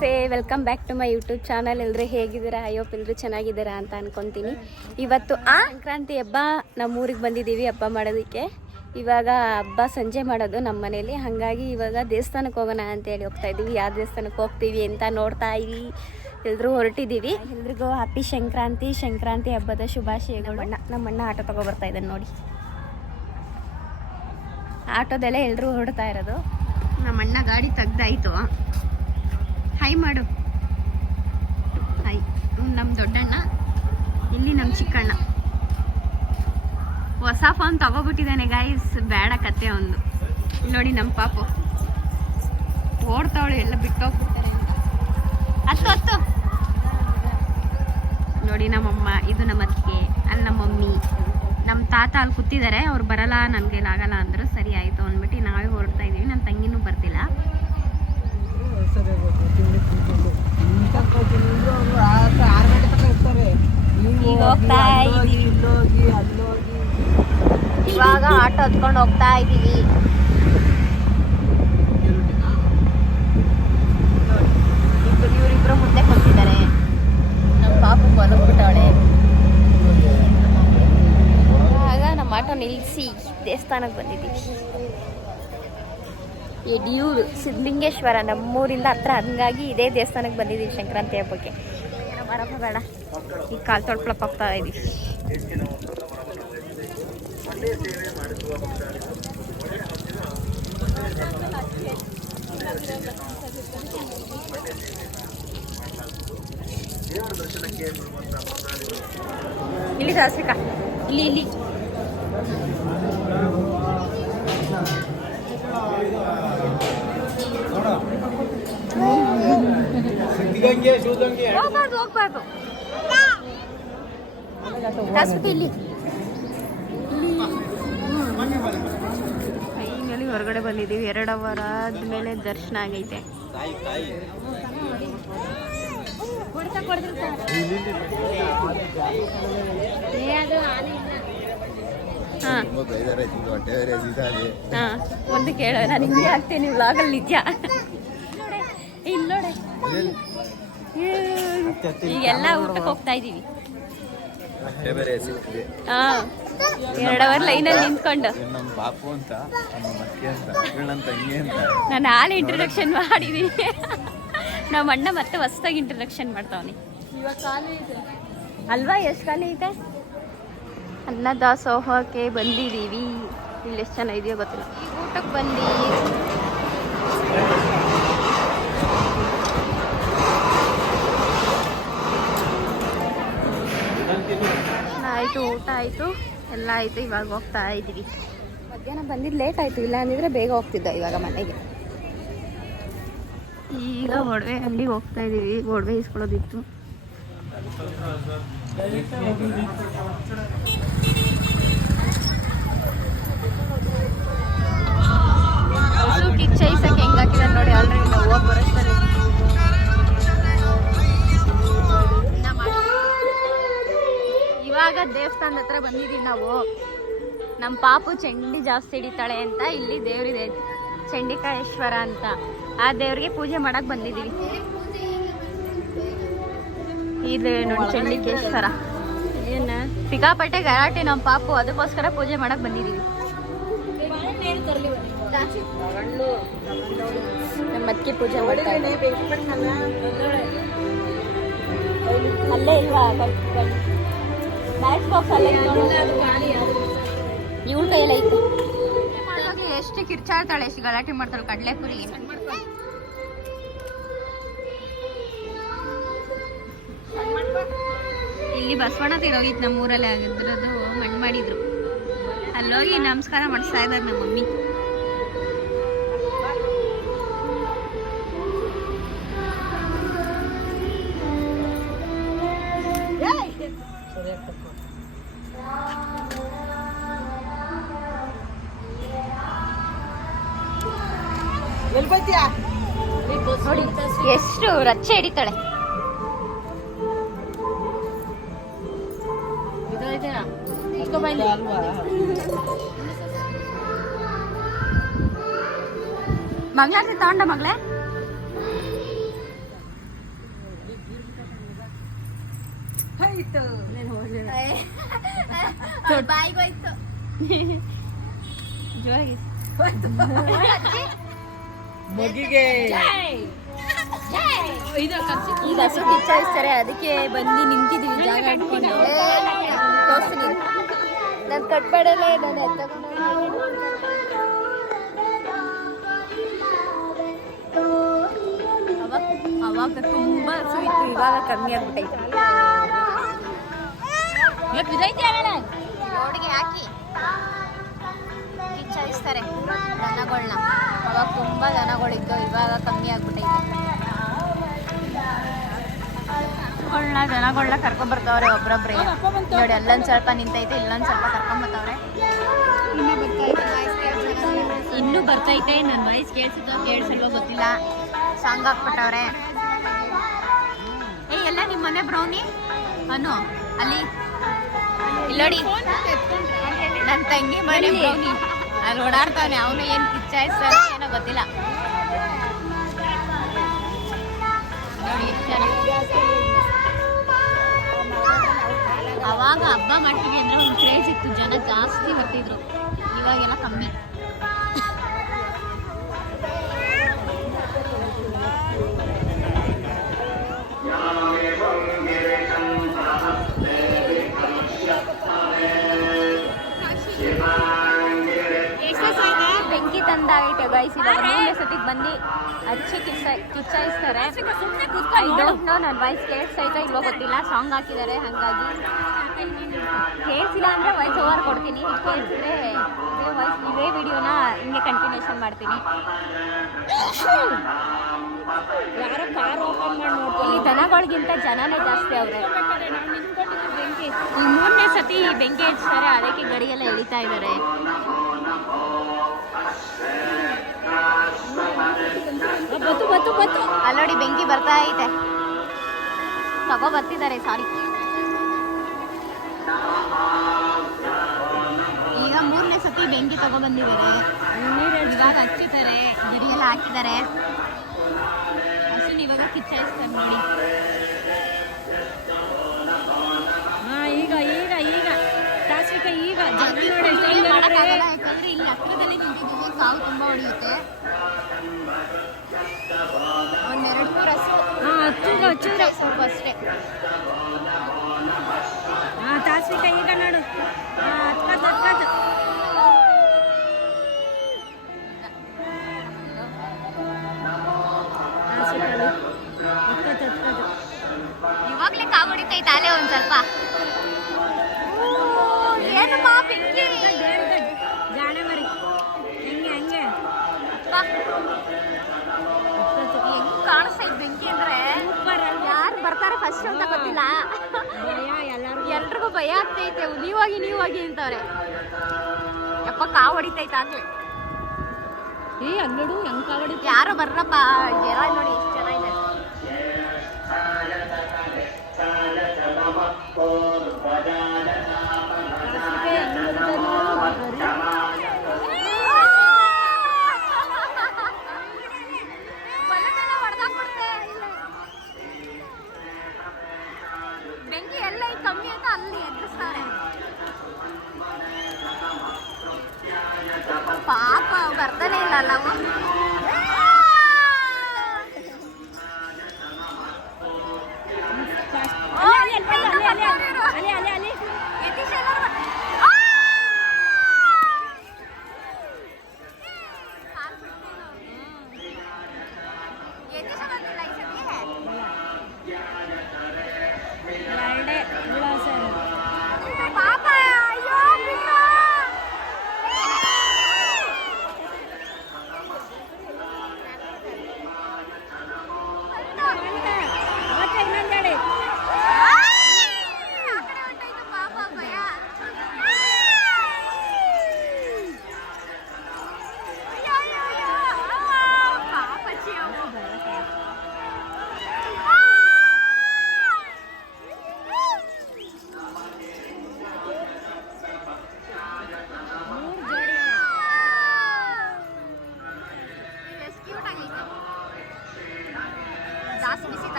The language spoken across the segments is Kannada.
ನಮಸ್ತೆ, welcome back to my YouTube channel. ಎಲ್ಲರೂ ಹೇಗಿದ್ದೀರಾ? ಅಯ್ಯೋಪ್ ಎಲ್ಲರೂ ಚೆನ್ನಾಗಿದ್ದೀರಾ ಅಂತ ಅನ್ಕೊತೀನಿ. ಇವತ್ತು ಸಂಕ್ರಾಂತಿ ಹಬ್ಬ ನಮ್ಮೂರಿಗೆ ಬಂದಿದ್ದೀವಿ ಹಬ್ಬ ಮಾಡೋದಕ್ಕೆ. ಇವಾಗ ಹಬ್ಬ ಸಂಜೆ ಮಾಡೋದು ನಮ್ಮ ಮನೇಲಿ, ಹಾಗಾಗಿ ಇವಾಗ ದೇವಸ್ಥಾನಕ್ಕೆ ಹೋಗೋಣ ಅಂತೇಳಿ ಹೋಗ್ತಾ ಇದ್ದೀವಿ. ಯಾವ ದೇವಸ್ಥಾನಕ್ಕೆ ಹೋಗ್ತೀವಿ ಅಂತ ನೋಡ್ತಾ ಇದ್ದೀವಿ. ಎಲ್ಲರೂ ಹೊರಟಿದ್ದೀವಿ. ಎಲ್ರಿಗೂ ಹ್ಯಾಪಿ ಸಂಕ್ರಾಂತಿ ಹಬ್ಬದ ಶುಭಾಶಯಗಳು. ನಮ್ಮಣ್ಣ ಆಟೋ ತಗೊಬರ್ತಾ ಇದ್ದಾನೆ ನೋಡಿ. ಆಟೋದಲ್ಲೇ ಎಲ್ಲರೂ ಹೊರಡ್ತಾ ಇರೋದು. ನಮ್ಮಣ್ಣ ಗಾಡಿ ತೆಗ್ದಾಯ್ತು. ಹೈ ಮಾಡು, ಹೈ. ನಮ್ಮ ದೊಡ್ಡಣ್ಣ, ಇಲ್ಲಿ ನಮ್ಮ ಚಿಕ್ಕಣ್ಣ. ಹೊಸ ಫೋನ್ ತಗೋಬಿಟ್ಟಿದ್ದಾನೆ ಗಾಯ್ಸ್, ಬೇಡ ಕತೆ ಒಂದು. ನೋಡಿ ನಮ್ಮ ಪಾಪು ಓಡ್ತಾವಳು, ಎಲ್ಲ ಬಿಟ್ಟೋಗ್ಬಿಡ್ತಾರೆ. ಹತ್ತು ನೋಡಿ ನಮ್ಮಮ್ಮ, ಇದು ನಮ್ಮ ಅತ್ತಿಗೆ, ಅಲ್ಲಿ ನಮ್ಮ ಮಮ್ಮಿ, ನಮ್ಮ ತಾತ ಅಲ್ಲಿ ಕೂತಿದ್ದಾರೆ. ಅವ್ರು ಬರಲ್ಲ, ನನಗೆ ಆಗಲ್ಲ ಅಂದರು. ಸರಿ ಆಯಿತು ಅಂದ್ಬಿಟ್ಟು ನಾವೇ ಹೊರಡ್ತಾ ಇದ್ದೀವಿ. ನನ್ನ ತಂಗಿನೂ ಬರ್ತಿಲ್ಲ. ಈಗ ಹೋಗ್ತಾ ಇದ್ದೀವಿ. ಇವಾಗ ಆಟೋ ಹತ್ಕೊಂಡು ಹೋಗ್ತಾ ಇದ್ದೀವಿ. ಇವರಿಬ್ರು ಮುಂದೆ ಕೂತಿದ್ದಾರೆ. ನಮ್ಮ ಪಾಪು ಮಲಗ್ಬಿಟ್ಟವಳೆ. ಆಗ ನಮ್ಮ ಆಟೋ ನಿಲ್ಲಿಸಿ ದೇವಸ್ಥಾನಕ್ಕೆ ಬಂದಿದ್ದೀವಿ. ಯಡಿಯೂರು ಸಿದ್ಧಲಿಂಗೇಶ್ವರ ನಮ್ಮೂರಿಂದ ಹತ್ರ, ಹಂಗಾಗಿ ಇದೇ ದೇವಸ್ಥಾನಕ್ಕೆ ಬಂದಿದ್ದೀವಿ ಸಂಕ್ರಾಂತಿ ಹಬ್ಬಕ್ಕೆ. ಬರಪ್ಪ ಬೇಡ, ಈಗ ಕಾಲು ತೊಳ್ಕೊಳಕ್ಕೆ ಹೋಗ್ತಾ ಇದ್ದೀವಿ. ಇಲ್ಲಿ ಸಾಸ್ವಿಕ, ಇಲ್ಲಿ ಹೋಗ್ಬಾರ್ದು. ಇಲ್ಲಿ ಫೈನಲಿ ಹೊರಗಡೆ ಬಂದಿದ್ದೀವಿ. 2 ಅವರ್ ಆದ್ಮೇಲೆ ದರ್ಶನ ಆಗೈತೆ. ಒಂದು ಕೇಳ, ನಾನು ಹಿಂಗೆ ಆಗ್ತೇನೆ ವ್ಲಾಗಲ್ಲಿ. ನಿಜ ಇಲ್ಲಿ ನೋಡೆ, ಈಗೆಲ್ಲ ಊಟಕ್ಕೆ ಹೋಗ್ತಾ ಇದ್ದೀವಿ. 2 ಅವರ್ ಲೈನಲ್ಲಿ ನಿಂತ್ಕೊಂಡು ನಾನು ಹಾಲು ಇಂಟ್ರೊಡಕ್ಷನ್ ಮಾಡಿದೀನಿ. ನಮ್ಮ ಅಣ್ಣ ಮತ್ತೆ ಹೊಸದಾಗಿ ಇಂಟ್ರೊಡಕ್ಷನ್ ಮಾಡ್ತಾವನಿ ಅಲ್ವಾ. ಎಷ್ಟು ಖಾಲಿ ಐತೆ? ಅನ್ನದಾಸೋಹಕ್ಕೆ ಬಂದಿದ್ದೀವಿ. ಇಲ್ಲಿ ಎಷ್ಟು ಜನ ಇದೆಯೋ ಗೊತ್ತಿಲ್ಲ. ಈ ಊಟಕ್ಕೆ ಬಂದು ಆಯಿತು, ಊಟ ಆಯಿತು, ಎಲ್ಲ ಆಯಿತು. ಇವಾಗ ಹೋಗ್ತಾ ಇದ್ದೀವಿ. ಮಧ್ಯಾಹ್ನ ಬಂದಿದ್ದು ಲೇಟ್ ಆಯಿತು, ಇಲ್ಲ ಅಂದಿದ್ರೆ ಬೇಗ ಹೋಗ್ತಿದ್ದ ಇವಾಗ ಮನೆಗೆ. ಈಗ ಒಡವೆ ಅಂಗಡಿಗೆ ಹೋಗ್ತಾ ಇದ್ದೀವಿ. ಒಡವೆ ಇಸ್ಕೊಳ್ಳೋದಿತ್ತು. ಕಿಚ್ಚೈಸಕ್ಕೆ ಹೆಂಗೆ ಹಾಕಿದಾರೆ ನೋಡಿ. ಆಲ್ರೆಡಿ ನಾವು ಹೋಗಿ ಬರೋಸ್ತಾರೆ. ಇವಾಗ ದೇವಸ್ಥಾನದ ಹತ್ರ ಬಂದಿದ್ದೀವಿ ನಾವು. ನಮ್ಮ ಪಾಪು ಚಂಡಿ ಜಾಸ್ತಿ ಹಿಡಿತಾಳೆ ಅಂತ ಇಲ್ಲಿ ದೇವರಿದೆ, ಚಂಡಿಕಾಳೇಶ್ವರ ಅಂತ. ಆ ದೇವ್ರಿಗೆ ಪೂಜೆ ಮಾಡಕ್ಕೆ ಬಂದಿದ್ದೀವಿ. ಇದು ನೋಡಿ ಚಂಡಿಕೇಶ್ವರ. ಏನ ಸಿಕ್ಕಾಪಟ್ಟೆ ಗಲಾಟೆ ನಮ್ಮ ಪಾಪು, ಅದಕ್ಕೋಸ್ಕರ ಪೂಜೆ ಮಾಡಕ್ಕೆ ಬಂದಿದ್ದೀವಿ. ನಮ್ಮ ಅತ್ತಿಗೆ ಪೂಜೆ ಮಾಡ್ತಾ ಅಲ್ಲೇ ಇಲ್ವಾ ಮ್ಯಾಚ್ ಬಾಕ್ಸ್ ಅಲ್ಲೇ ಇವ್ಳ ಕೈಯಲ್ಲ ಇತ್ತು. ಎಷ್ಟು ಕಿರ್ಚಾಡ್ತಾಳೆ, ಎಷ್ಟು ಗಲಾಟೆ ಮಾಡ್ತಾಳೆ ಕಡಲೆಪುರಿಗೆ. ಇಲ್ಲಿ ಬಸವಣ್ಣ ತೀರೋಗಿತ್ತು ನಮ್ಮೂರಲ್ಲೇ ಆಗಿದ್ರದು, ಮಣ್ಣು ಮಾಡಿದ್ರು. ಅಲ್ಲೋಗಿ ನಮಸ್ಕಾರ ಮಾಡಿಸ್ತಾ ಇದ್ದಾರೆ ನಮ್ಮ ಮಮ್ಮಿ. ನೋಡಿ ಎಷ್ಟು ರಚ್ಚೆ ಹಿಡಿತಾಳೆ. ಮಂಗಳಾರತಿ ತಗೊಂಡ ಮಗಳೇ? ಬಾಯಿಗೋಯ್ತು ಜೋರಾಗಿ ಮಗಿಗೆ ಈಗ ಹಸು ಕಿಚ್ಚಾಯಿಸ್ತಾರೆ, ಅದಕ್ಕೆ ಬಂದು ನಿಂತಿದೀವಿ ಜಾಗ ಇಟ್ಕೊಂಡು. ತೋರಿಸ್ತೀನಿ, ನಾನು ಕಟ್ಬೇಡಲ್ಲ, ನಾನು ಅವಾಗ ತುಂಬಾ ಹಸು ಇತ್ತು, ಇವಾಗ ಕಮ್ಮಿ ಆಗ್ಬಿಟ್ಟೈತೆ. ರೋಡ್ಗೆ ಹಾಕಿ ಕಿಚ್ಚಾಯಿಸ್ತಾರೆ ದನಗಳನ್ನ. ಅವಾಗ ತುಂಬಾ ದನಗಳಿದ್ದು, ಇವಾಗ ಕಮ್ಮಿ ಆಗ್ಬಿಟ್ಟೈತೆ. ದನಗಳನ್ನ ಕರ್ಕೊಂಡ್ ಬರ್ತಾವ್ರೆ ಒಬ್ರೊಬ್ರೆ ನೋಡಿ. ಅಲ್ಲೊಂದ್ ಸ್ವಲ್ಪ ನಿಂತೈತೆ, ಇಲ್ಲೊಂದ್ ಸ್ವಲ್ಪ ಕರ್ಕೊಂಡ್ ಬರ್ತಾವ್ರೆ. ಇನ್ನೂ ಬರ್ತೈತೆ. ನನ್ನ ವಾಯ್ಸ್ ಕೇಳಿಸುತ್ತೋ ಕೇಳಿಸಲ್ವೋ ಗೊತ್ತಿಲ್ಲ. ಸಾಂಗ್ ಹಾಕ್ಬಿಟ್ಟವ್ರೆ. ಎಲ್ಲ ನಿಮ್ಮ ಮನೆ ಬ್ರೌನಿ ಅನು ಅಲ್ಲಿ ನೋಡಿ, ನನ್ನ ತಂಗಿ ಮನೆ ಬ್ರೌನಿ ಅಲ್ಲಿ ಓಡಾಡ್ತಾವನೆ. ಅವನು ಏನ್ ಕಿಚ್ಚಾಯಿಸ್ತಾನೆ ಏನೋ ಗೊತ್ತಿಲ್ಲ ನೋಡಿ. ಅವಾಗ ಹಬ್ಬ ಮಾಡ್ತೀವಿ ಅಂದ್ರೆ ಒಂದು ಕ್ರೇಜ್ ಇತ್ತು, ಜನ ಜಾಸ್ತಿ ಬರ್ತಿದ್ರು. ಇವಾಗೆಲ್ಲ ಕಮ್ಮಿ. ಬೆಂಕಿ ತಂದಾಗೈತೆ ಗೈಸ್. ಇವಾಗ ಮೂರನೇ ಸತಿಗೆ ಬಂದು ಹಚ್ಚಿ ಕಿಚ್ಚಾಯಿಸ್ತಾರೆ. ನನ್ನ ವಾಯ್ಸ್ ಕೇಳಿಸ್ತೈತೆ ಇಲ್ವೋ ಗೊತ್ತಿಲ್ಲ. ಸಾಂಗ್ ಹಾಕಿದ್ದಾರೆ, ಹಾಗಾಗಿ ಕೇಳಿಸಿಲ್ಲ ಅಂದರೆ ವಾಯ್ಸ್ ಓವರ್ ಕೊಡ್ತೀನಿ. ಕೇಳಿಸಿದ್ರೆ ಇದೇ ವಿಡಿಯೋನ ಹಿಂಗೆ ಕಂಟಿನ್ಯೂಷನ್ ಮಾಡ್ತೀನಿ. ಯಾರೋ ಕಾರ್ ಓಪನ್ ಮಾಡಿ ನೋಡ್ತಾರೆ. ಈ ದನಗಳಿಗಿಂತ ಜನನೇ ಜಾಸ್ತಿ ಅವ್ರೆ. ಈ ಮೂರನೇ ಸತಿ ಬೆಂಕಿ ಹಚ್ತಾರೆ, ಅದಕ್ಕೆ ಗಡಿಯೆಲ್ಲ ಎಳಿತಾ ಇದ್ದಾರೆ. ಅಲ್ಲೋಡಿ ಬೆಂಕಿ ಬರ್ತಾ ಐತೆ, ತಗೋ ಬರ್ತಿದ್ದಾರೆ. ಸಾರಿ, ಈಗ ಮೂರನೇ ಸತಿ ಬೆಂಕಿ ತಗೋ ಬಂದಿದ್ದಾರೆ. ಇವಾಗ ಹಚ್ಚಿದ್ದಾರೆ, ಗಡಿಯೆಲ್ಲ ಹಾಕಿದ್ದಾರೆ. ಹಸುನ ಇವಾಗ ಕಿಚ್ಚಾಯಿಸ್ತಾರೆ ನೋಡಿ. ಈಗ ಈಗ ಈಗ ತಾಸ್ವಿಕ ಈಗ ಮಾಡಕ್ಕಾಗಲ್ಲ, ಯಾಕಂದ್ರೆ ಇಲ್ಲಿ ಹತ್ರದಲ್ಲಿ ನಿಂತಿದ್ದೀವಿ. ಕಾವು ತುಂಬಾ ಹೊಡೆಯುತ್ತೆ. ಒಂದೆರಡು ಮೂರು ಹಸು ಸ್ವಲ್ಪ ಅಷ್ಟೇ. ತಾಸ್ವಿಕ ಈಗ ನೋಡು. ಇವಾಗ್ಲೇ ಕಾವು ಹೊಡಿತೈತೆ ಅಲ್ಲೇ ಒಂದ್ ಸ್ವಲ್ಪ. ಏನಮ್ಮ ಬೆಂಕಿ ಜಾಣೆ ಮರಿ ಹೆಂಗೆ ಹೆಂಗೆ ಹೆಂಗ್ ಕಾಣಿಸ್ತೈತೆ ಬೆಂಕಿ ಅಂದ್ರೆ. ಯಾರು ಬರ್ತಾರೆ ಫಸ್ಟ್ ಅಂತ ಗೊತ್ತಿಲ್ಲ, ಎಲ್ರಿಗೂ ಭಯ ಆಗ್ತೈತೆ. ನೀವಾಗಿ ಅಂತವ್ರೆ. ಯಪ್ಪ ಕಾವು ಹೊಡಿತೈತೆ ಆಗ್ಲಿ. ಅಲ್ಲೋಡು ಹೆಂಗ್ ಕಾವು ಹೊಡಿ. ಯಾರು ಬರ್ರಪ್ಪ, ಜನ ನೋಡಿ ಎಷ್ಟು ಜನ ಇದೆ. ಬೆಂಕಿ ಎಲ್ಲ ಕಮ್ಮಿ ಅಂತ ಅಲ್ಲಿ ಎದುರಿಸ್ತಾರೆ. ಪಾಪ ಬರ್ತಾನೆ ಇಲ್ಲ ನಾವು.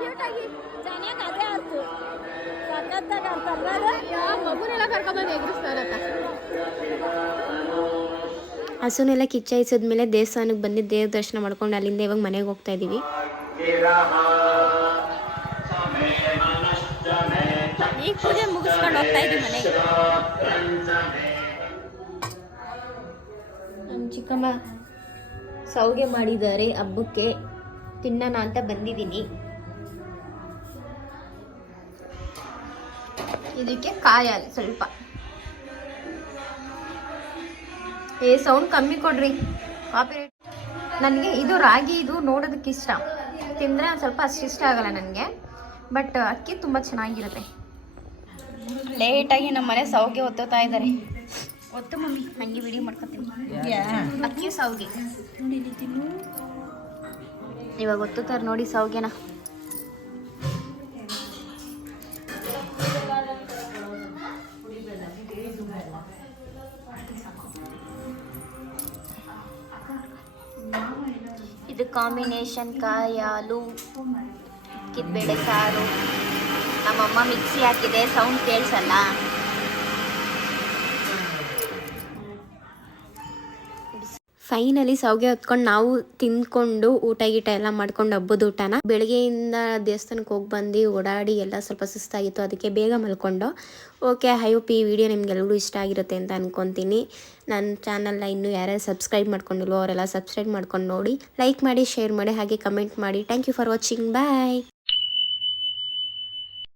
ಚೆನ್ನಾಗಿ ಅದೇ ಆಯ್ತು ಸಖತ್ತಾಗಿ ಆಡ್ತಾರಲ್ಲ ಮಗುನೆಲ್ಲ ಕರ್ಕೊಂಡ್ಬಂದು ಎದುರಿಸ್ತಾರತ್ತ. ಹಸುನೆಲ್ಲ ಕಿಚ್ಚಾಯಿಸಿದ್ಮೇಲೆ ದೇವಸ್ಥಾನಕ್ಕೆ ಬಂದು ದೇವ್ರ ದರ್ಶನ ಮಾಡ್ಕೊಂಡು ಅಲ್ಲಿಂದ ಇವಾಗ ಮನೆಗೆ ಹೋಗ್ತಾ ಇದ್ದೀವಿ. ಈಗ ಪೂಜೆ ಮುಗಿಸ್ಕೊಂಡು ಹೋಗ್ತಾ ಇದ್ದೀವಿ ಮನೆಗೆ. ನಮ್ಮ ಚಿಕ್ಕಮ್ಮ ಸೌಗೆ ಮಾಡಿದ್ದಾರೆ ಹಬ್ಬಕ್ಕೆ, ತಿನ್ನೋಣ ಅಂತ ಬಂದಿದ್ದೀನಿ. ಇದಕ್ಕೆ ಕಾಯ ಸ್ವಲ್ಪ ಸೌಂಡ್ ಕಮ್ಮಿ ಕೊಡ್ರಿ, ಕಾಪಿರೈಟ್. ನನಗೆ ಇದು ರಾಗಿ ಇದು ನೋಡೋದಕ್ಕೆ ಇಷ್ಟ, ತಿಂದರೆ ಒಂದು ಸ್ವಲ್ಪ ಅಷ್ಟು ಇಷ್ಟ ಆಗಲ್ಲ ನನಗೆ, ಬಟ್ ಅಕ್ಕಿ ತುಂಬ ಚೆನ್ನಾಗಿರುತ್ತೆ. ಲೇಟಾಗಿ ನಮ್ಮ ಮನೆ ಸೌಗೆ ಒತ್ತೋತಾ ಇದ್ದಾರೆ. ಒತ್ತು ಮಮ್ಮಿ, ಹಂಗೆ ವಿಡಿಯೋ ಮಾಡ್ಕೊತೀನಿ. ಅಕ್ಕಿ ಸೌಗೆ ಇವಾಗ ಒತ್ತುತ್ತಾರೆ ನೋಡಿ ಸೌಗೆನ. ಇದು ಕಾಂಬಿನೇಷನ್ ಕಾಯಿ ಹಾಲು ಕಿತ್ಬೇಳೆ ಸಾರು. ನಮ್ಮಮ್ಮ ಮಿಕ್ಸಿ ಹಾಕಿದೆ, ಸೌಂಡ್ ಕೇಳಿಸಲ್ಲ. ಫೈನಲಿ ಸೌಗೆ ಹೊತ್ಕೊಂಡು ನಾವು ತಿಂದ್ಕೊಂಡು ಊಟ ಗೀಟ ಎಲ್ಲ ಮಾಡ್ಕೊಂಡು ಹಬ್ಬದ ಊಟನ ಬೆಳಗ್ಗೆಯಿಂದ ದೇವಸ್ಥಾನಕ್ಕೆ ಹೋಗಿ ಬಂದು ಓಡಾಡಿ ಎಲ್ಲ ಸ್ವಲ್ಪ ಸುಸ್ತಾಗಿತ್ತು, ಅದಕ್ಕೆ ಬೇಗ ಮಲ್ಕೊಂಡು. ಓಕೆ, ಐ ಹೋಪ್ ಈ ವಿಡಿಯೋ ನಿಮ್ಗೆಲ್ಲರೂ ಇಷ್ಟ ಆಗಿರುತ್ತೆ ಅಂತ ಅನ್ಕೊತೀನಿ. ನನ್ನ ಚಾನಲ್ನ ಇನ್ನೂ ಯಾರ್ಯಾರು ಸಬ್ಸ್ಕ್ರೈಬ್ ಮಾಡ್ಕೊಂಡಿಲ್ವೋ ಅವರೆಲ್ಲ ಸಬ್ಸ್ಕ್ರೈಬ್ ಮಾಡ್ಕೊಂಡು ನೋಡಿ, ಲೈಕ್ ಮಾಡಿ, ಶೇರ್ ಮಾಡಿ, ಹಾಗೆ ಕಮೆಂಟ್ ಮಾಡಿ. Thank you for watching. Bye.